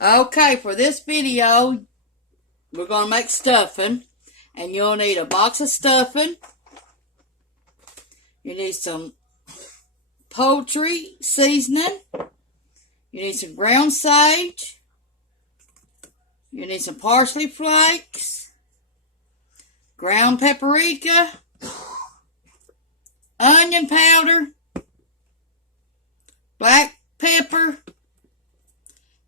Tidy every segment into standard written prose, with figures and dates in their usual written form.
Okay, for this video, we're going to make stuffing. And you'll need a box of stuffing. You need some poultry seasoning. You need some ground sage. You need some parsley flakes. Ground paprika. Onion powder. Black pepper.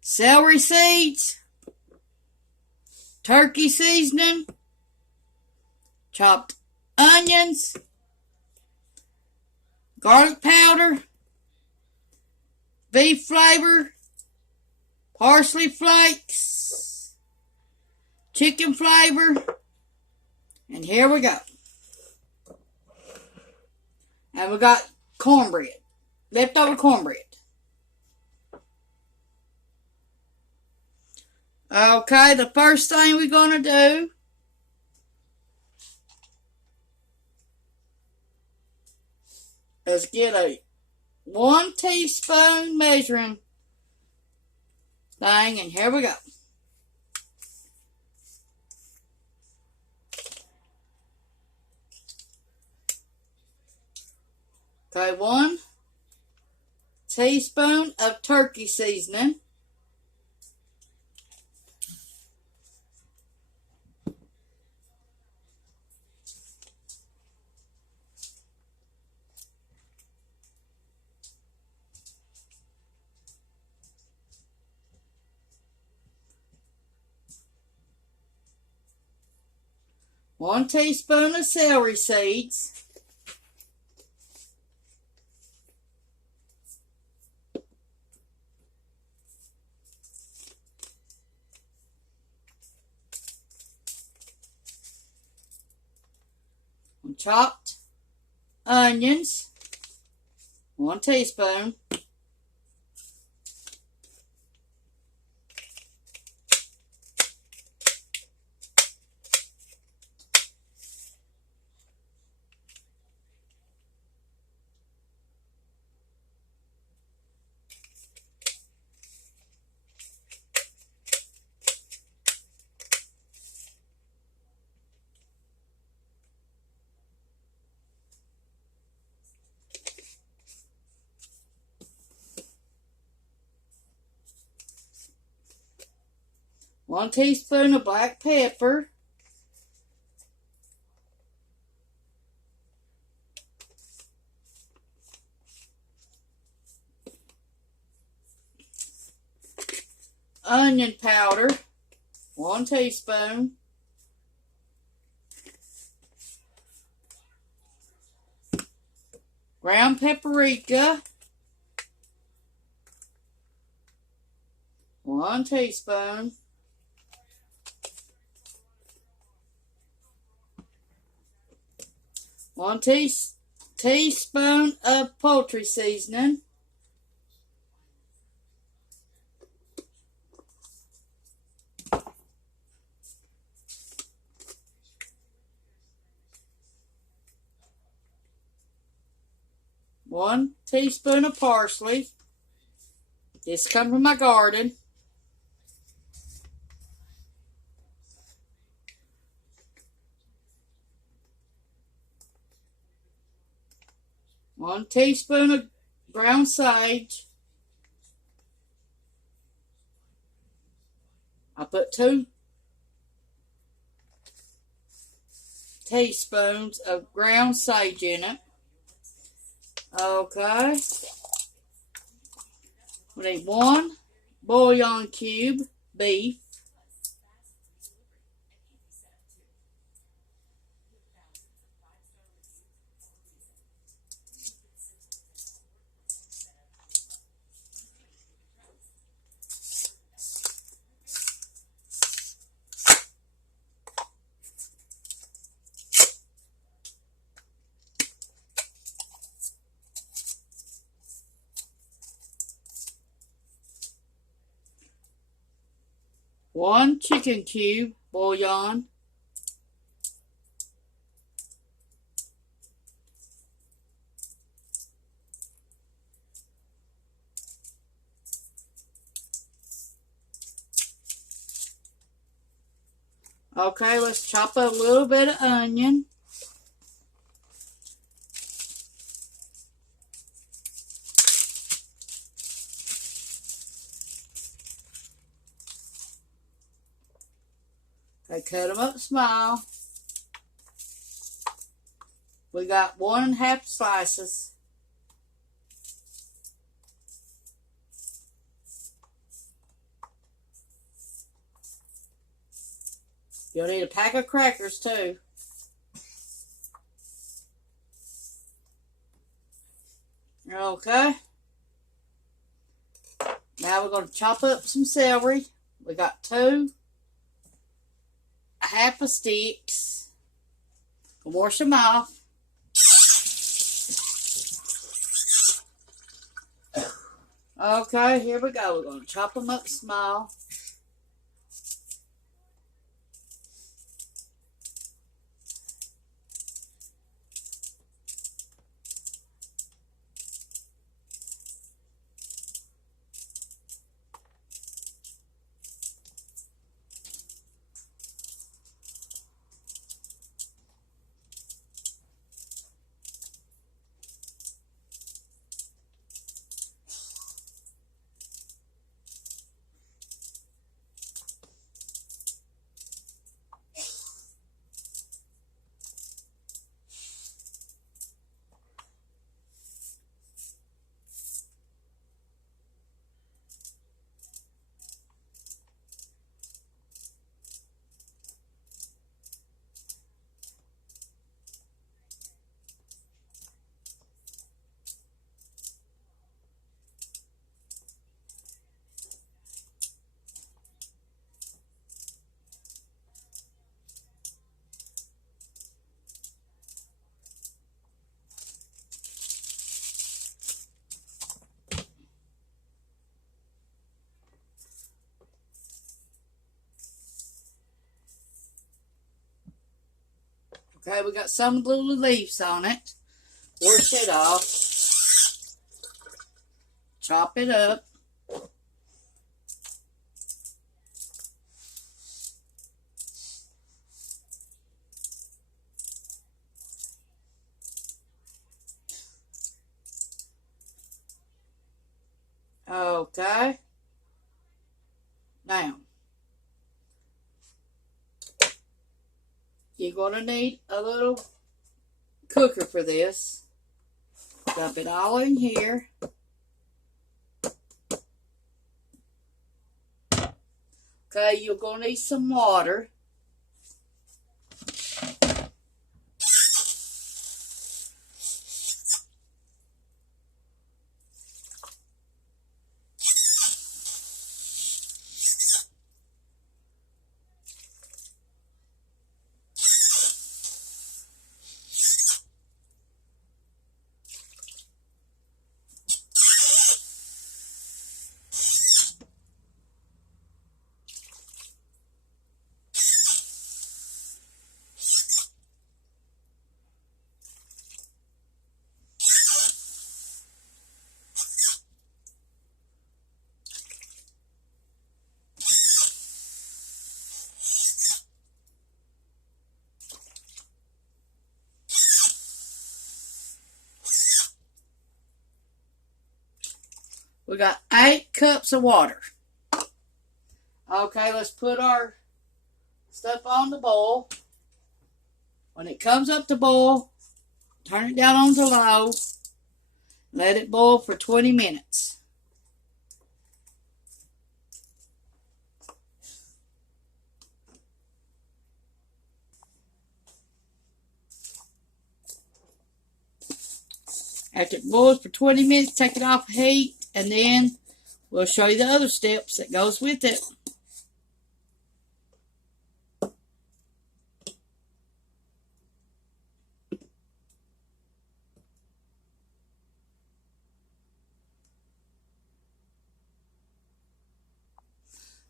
Celery seeds. Turkey seasoning. Chopped onions. Garlic powder. Beef flavor. Parsley flakes. Chicken flavor. And here we go. And we got cornbread. Leftover cornbread. Okay, the first thing we're going to do is get a 1 teaspoon measuring thing, and here we go. Okay, 1 teaspoon of turkey seasoning. One teaspoon of celery seeds. Chopped onions, 1 teaspoon. One teaspoon of black pepper. Onion powder, 1 teaspoon. Ground paprika, 1 teaspoon. One teaspoon of poultry seasoning. One teaspoon of parsley. This comes from my garden. One teaspoon of ground sage. I put 2 teaspoons of ground sage in it. Okay. We need 1 bouillon cube beef. One chicken cube bouillon. Okay, let's chop a little bit of onion. I cut them up small. We got 1½ slices. You'll need a pack of crackers too. Okay. Now we're going to chop up some celery. We got 2 1/2 sticks. We'll wash them off. Okay, here we go. We're going to chop them up small. Okay, we got some little leaves on it. Wash it off. Chop it up. Okay. Now, you're going to need a little cooker for this. Dump it all in here. Okay, you're going to need some water. We got 8 cups of water. Okay, let's put our stuff on the boil. When it comes up to boil, turn it down on to low. Let it boil for 20 minutes. After it boils for 20 minutes, take it off heat, and then we'll show you the other steps that goes with it.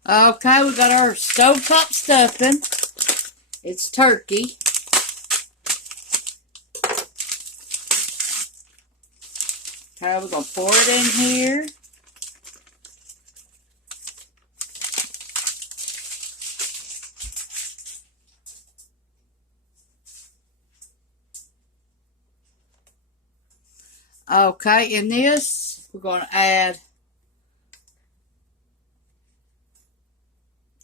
Okay, we got our stovetop stuffing. It's turkey. Okay, we're going to pour it in here. Okay, in this, we're going to add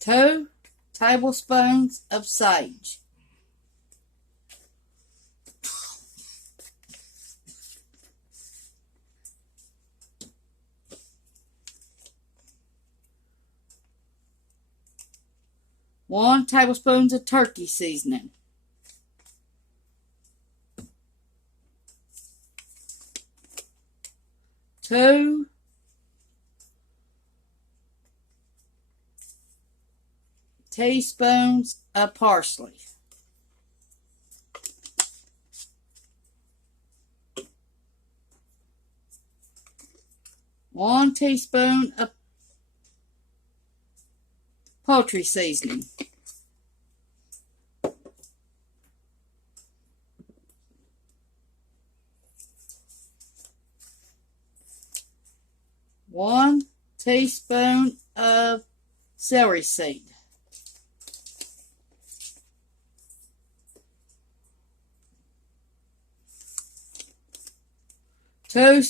2 tablespoons of sage. One tablespoon of turkey seasoning. 2 teaspoons of parsley. 1 teaspoon of poultry seasoning. 1 teaspoon of celery seed. 2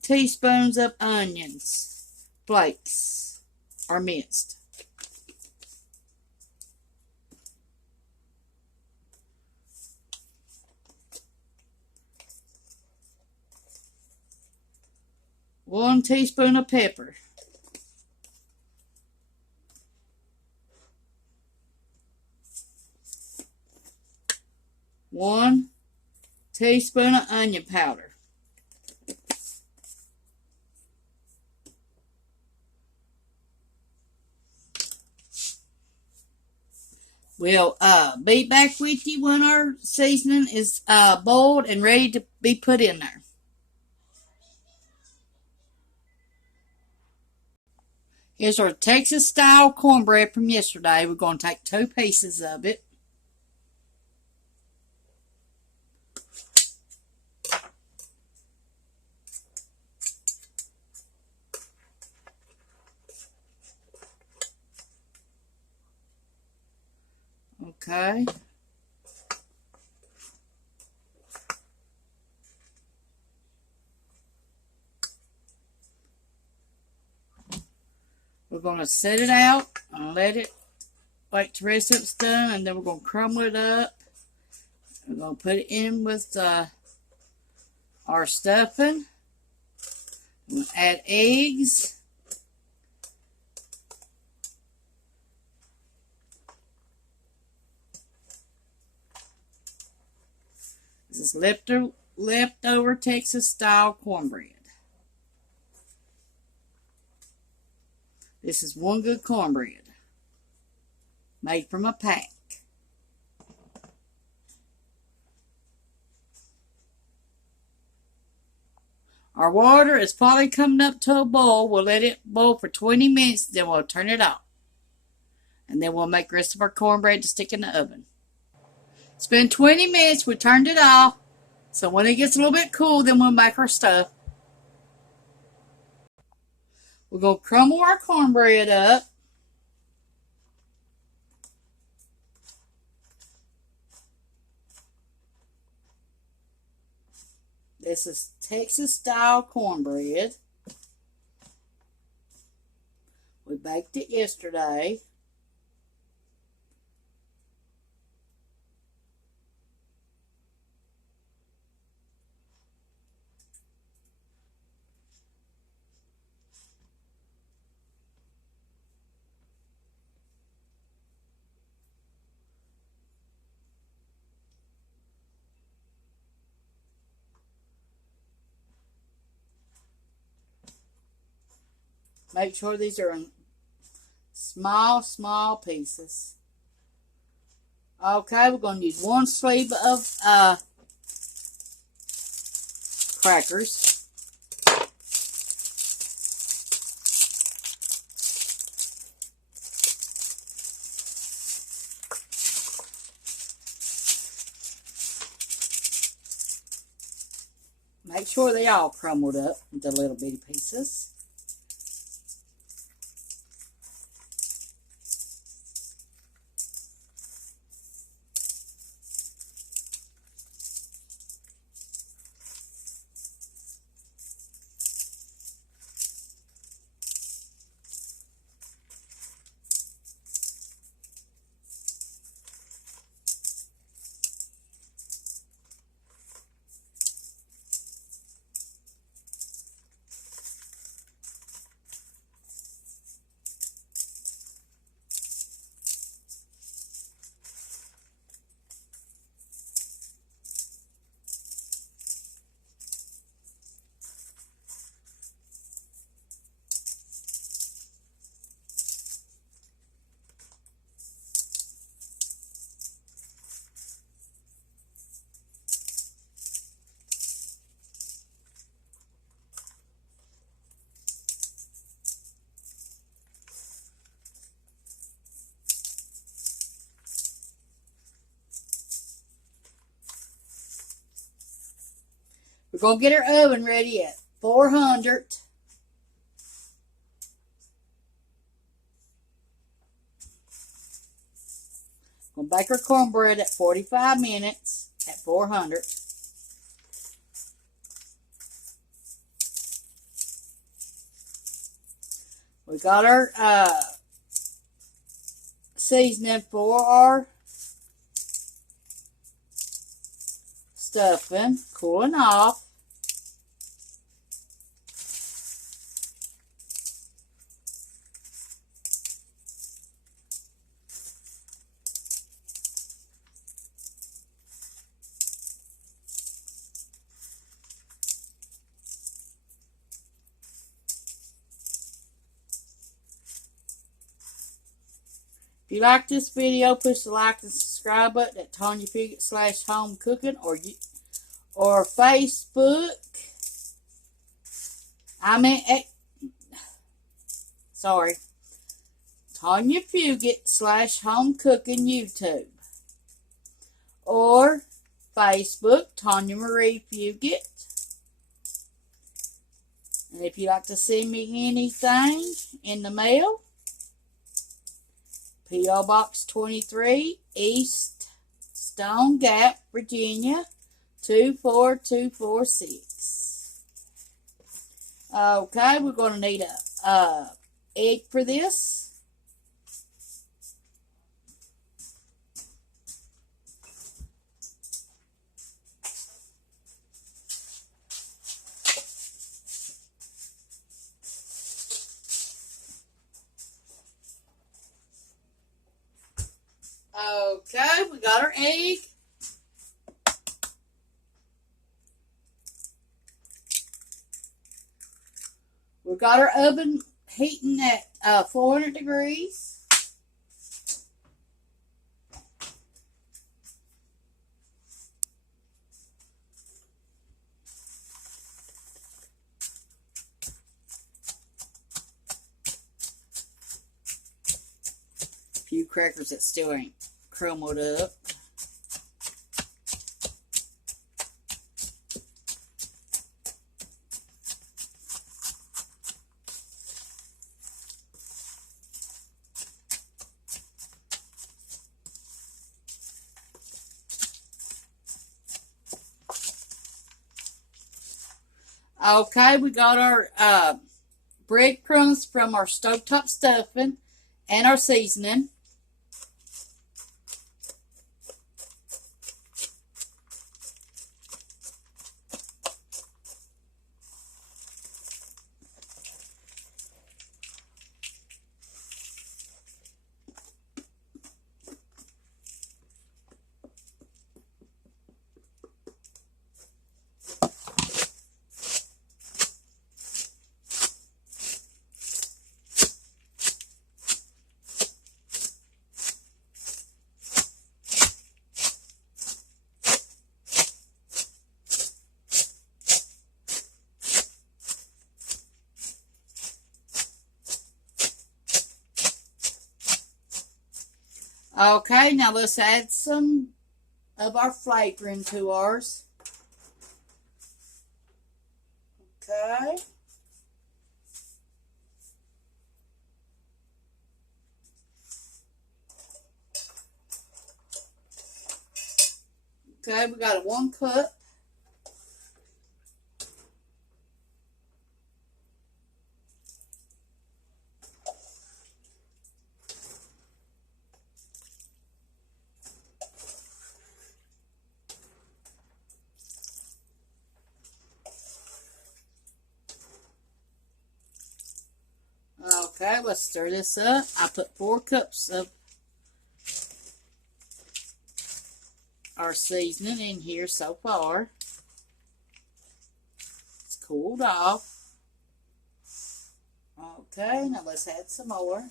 teaspoons of onions, flakes, or minced. 1 teaspoon of pepper. 1 teaspoon of onion powder. We'll be back with you when our seasoning is boiled and ready to be put in there. Here's our Texas style cornbread from yesterday. We're going to take 2 pieces of it. Okay. We're going to set it out and let it wait till the rest of it's done, and then we're going to crumble it up. We're going to put it in with our stuffing. We're going to add eggs. This is leftover Texas style cornbread. This is one good cornbread made from a pack. Our water is probably coming up to a boil. We'll let it boil for 20 minutes, then we'll turn it off. And then we'll make the rest of our cornbread to stick in the oven. It's been 20 minutes. We turned it off. So when it gets a little bit cool, then we'll make our stuff. We're going to crumble our cornbread up. This is Texas style cornbread. We baked it yesterday. Make sure these are in small pieces. Okay, we're going to use 1 sleeve of crackers. Make sure they all crumbled up into little bitty pieces. We're going to get our oven ready at 400. We're going to bake our cornbread at 45 minutes at 400. We got our seasoning for our stuffing, cooling off. If you like this video, push the like and subscribe button at Tawynia Fugate /home cooking or Facebook. Tawynia Fugate /home cooking YouTube. Or Facebook, Tawynia Marie Fugate. And if you'd like to send me anything in the mail, P.O. Box 23, East Stone Gap, Virginia, 24246. Okay, we're going to need a egg for this. Okay, we got our egg. We got our oven heating at 400 degrees. A few crackers that still ain't crumbled up. Okay, we got our breadcrumbs from our stovetop stuffing and our seasoning. Okay, now let's add some of our flavoring to ours. Okay. Okay, we got a 1 cup. Okay, let's stir this up. I put 4 cups of our seasoning in here so far. It's cooled off. Okay, now let's add some more.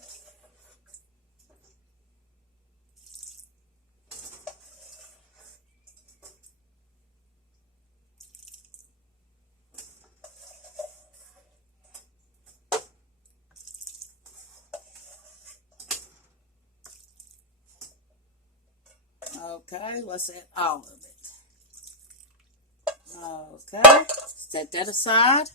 Okay, let's add all of it. Okay, set that aside.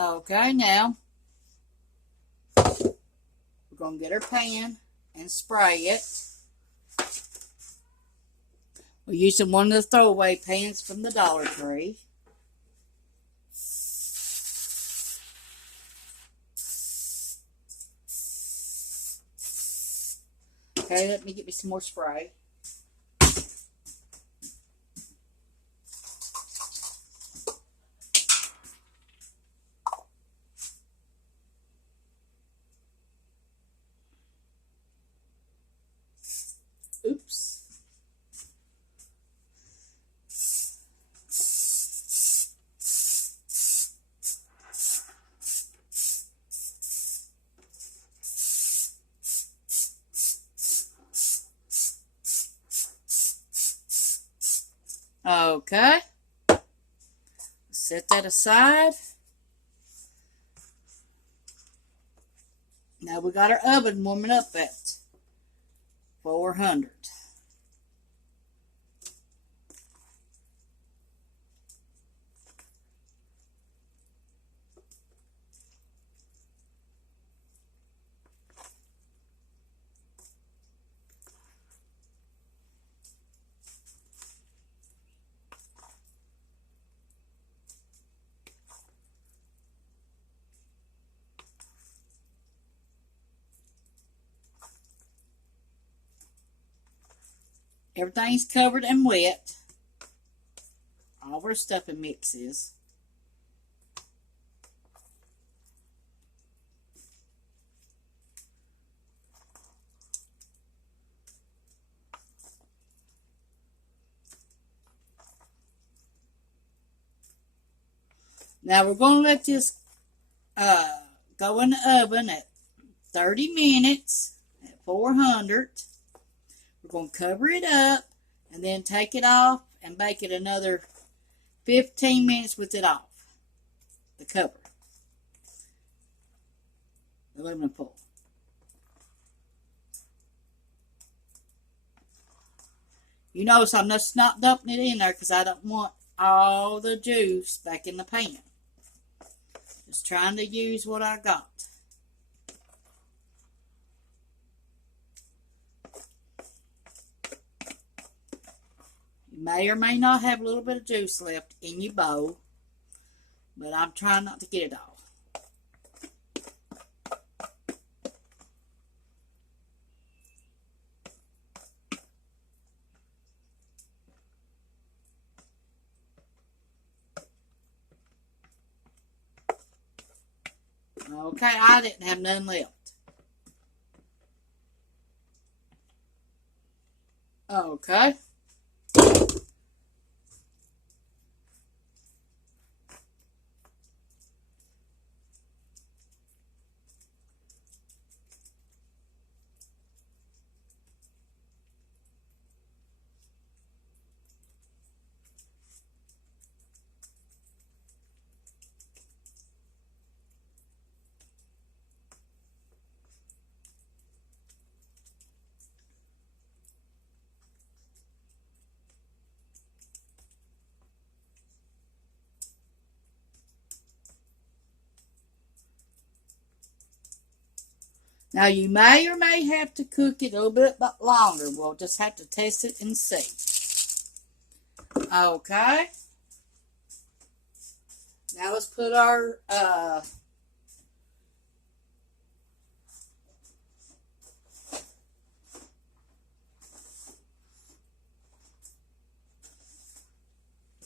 Okay, now we're going to get our pan and spray it. We're using one of the throwaway pans from the Dollar Tree. Okay, let me get me some more spray. Oops. Okay. Set that aside. Now we got our oven warming up at 400. Everything's covered and wet. All of our stuffing mix is. Now we're going to let this go in the oven at 30 minutes at 400. We're going to cover it up and then take it off and bake it another 15 minutes with it off. The cover. The aluminum foil. You notice I'm just not dumping it in there because I don't want all the juice back in the pan. Just trying to use what I got. You may or may not have a little bit of juice left in your bowl, but I'm trying not to get it all. Okay, I didn't have none left. Okay. Now you may or may have to cook it a little bit longer. We'll just have to test it and see. Okay. Now let's put our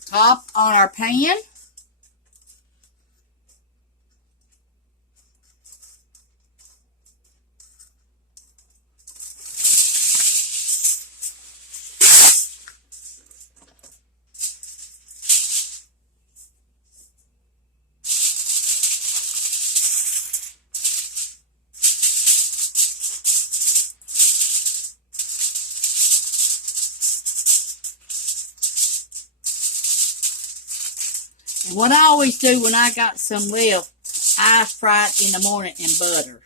top on our pan. And what I always do when I got some left, I fry it in the morning in butter.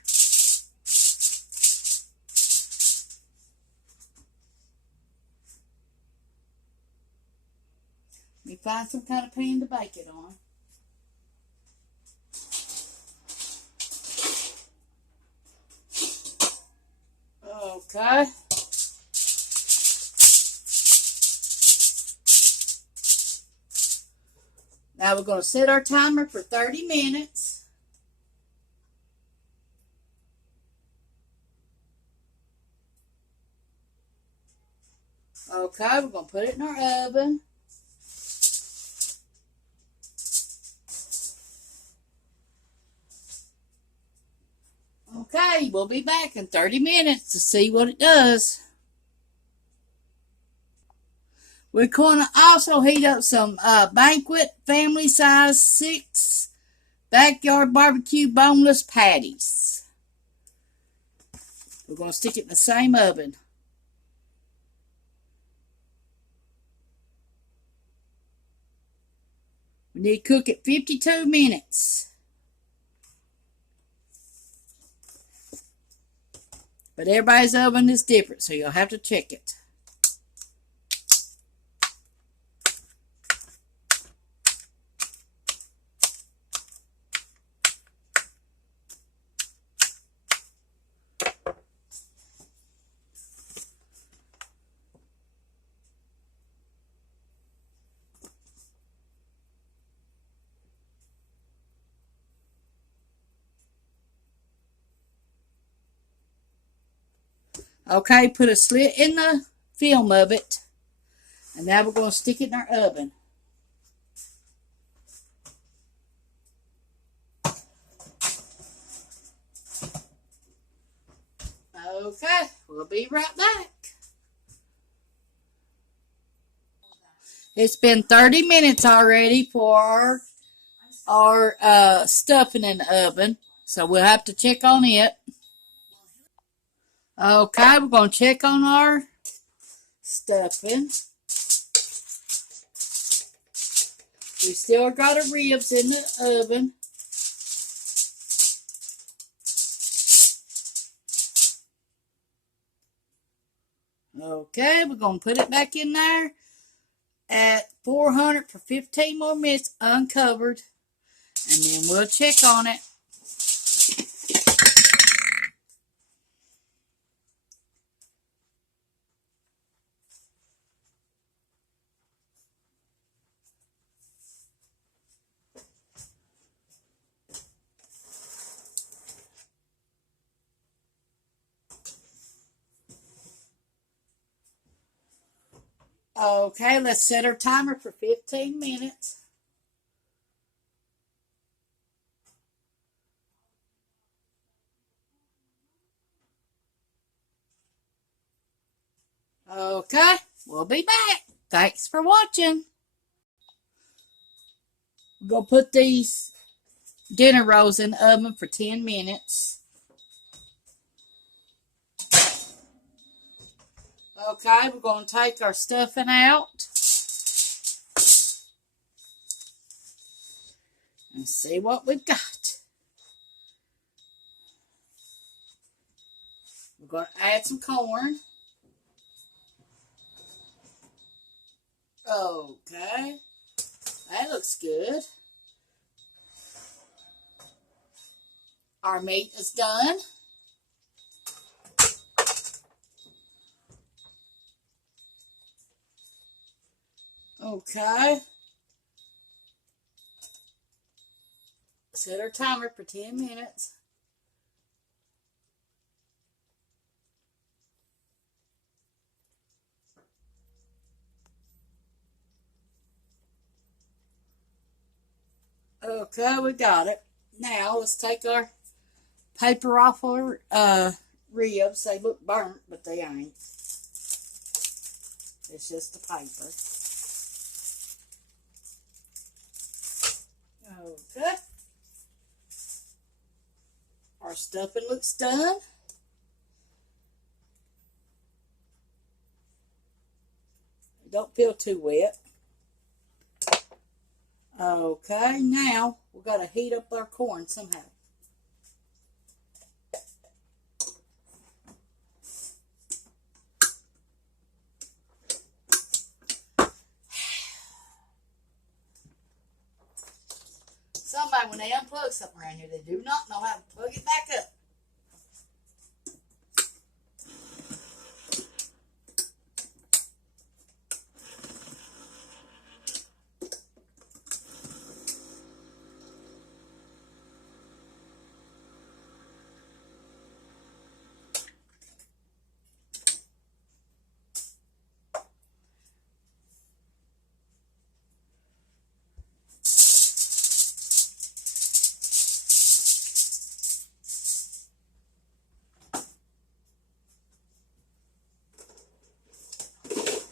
Let me find some kind of pan to bake it on. Okay. Now we're going to set our timer for 30 minutes. Okay, we're going to put it in our oven. Okay, we'll be back in 30 minutes to see what it does. We're going to also heat up some banquet family size 6 backyard barbecue boneless patties. We're going to stick it in the same oven. We need to cook it 52 minutes. But everybody's oven is different, so you'll have to check it. Okay, put a slit in the film of it. And now we're going to stick it in our oven. Okay, we'll be right back. It's been 30 minutes already for our stuffing in the oven. So we'll have to check on it. Okay, we're going to check on our stuffing. We still got our ribs in the oven. Okay, we're going to put it back in there at 400 for 15 more minutes uncovered. And then we'll check on it. Okay, let's set our timer for 15 minutes. Okay, we'll be back. Thanks for watching. We're going to put these dinner rolls in the oven for 10 minutes. Okay, we're going to take our stuffing out and see what we've got. We're going to add some corn. Okay, that looks good. Our meat is done. Okay. Set our timer for 10 minutes. Okay, we got it. Now, let's take our paper off our ribs. They look burnt, but they ain't. It's just the paper. Okay. Our stuffing looks done. Don't feel too wet. Okay, now we've got to heat up our corn somehow. Somebody, when they unplug something around here, they do not know how to plug it back up.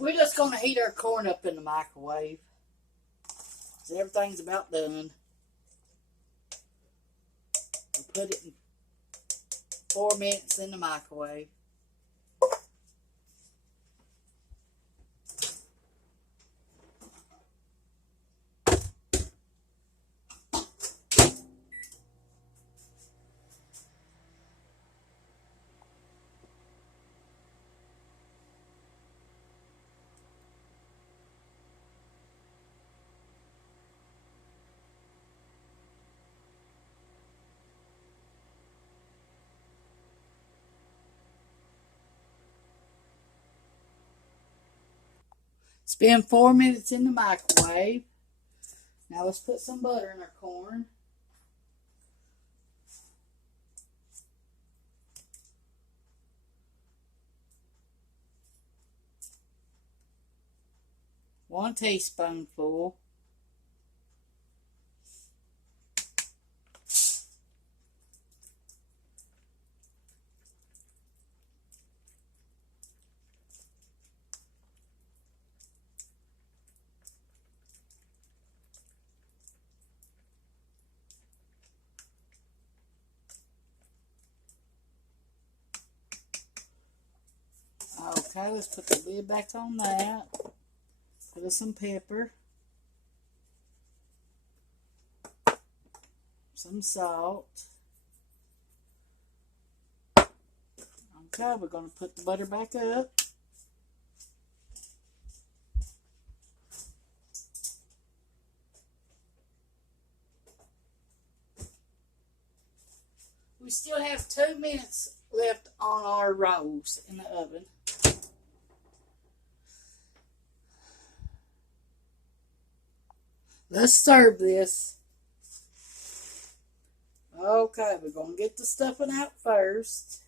We're just going to heat our corn up in the microwave. So everything's about done. We'll put it in 4 minutes in the microwave. It's been 4 minutes in the microwave. Now let's put some butter in our corn. One teaspoonful. Okay, let's put the lid back on that. Put some pepper. Some salt. Okay, we're going to put the butter back up. We still have 2 minutes left on our rolls in the oven. Let's serve this. Okay, we're going to get the stuffing out first.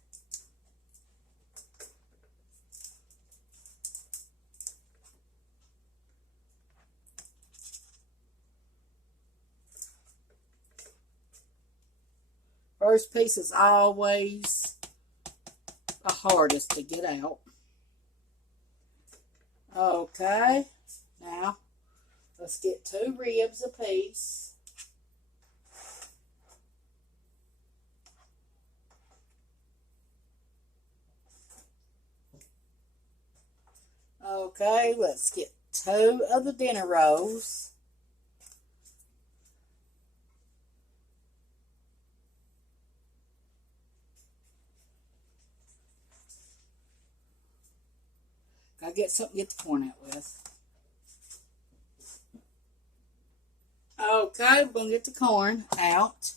First piece is always the hardest to get out. Okay, now let's get 2 ribs apiece. Okay, let's get 2 of the dinner rolls. Gotta get something to get the corn out with. Okay, we're going to get the corn out.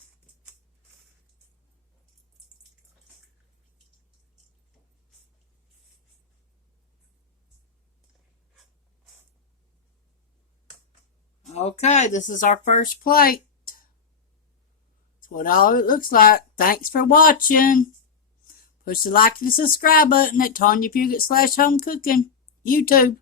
Okay, this is our first plate. That's what all it looks like. Thanks for watching. Push the like and subscribe button at Tawynia Fugate /Home Cooking YouTube.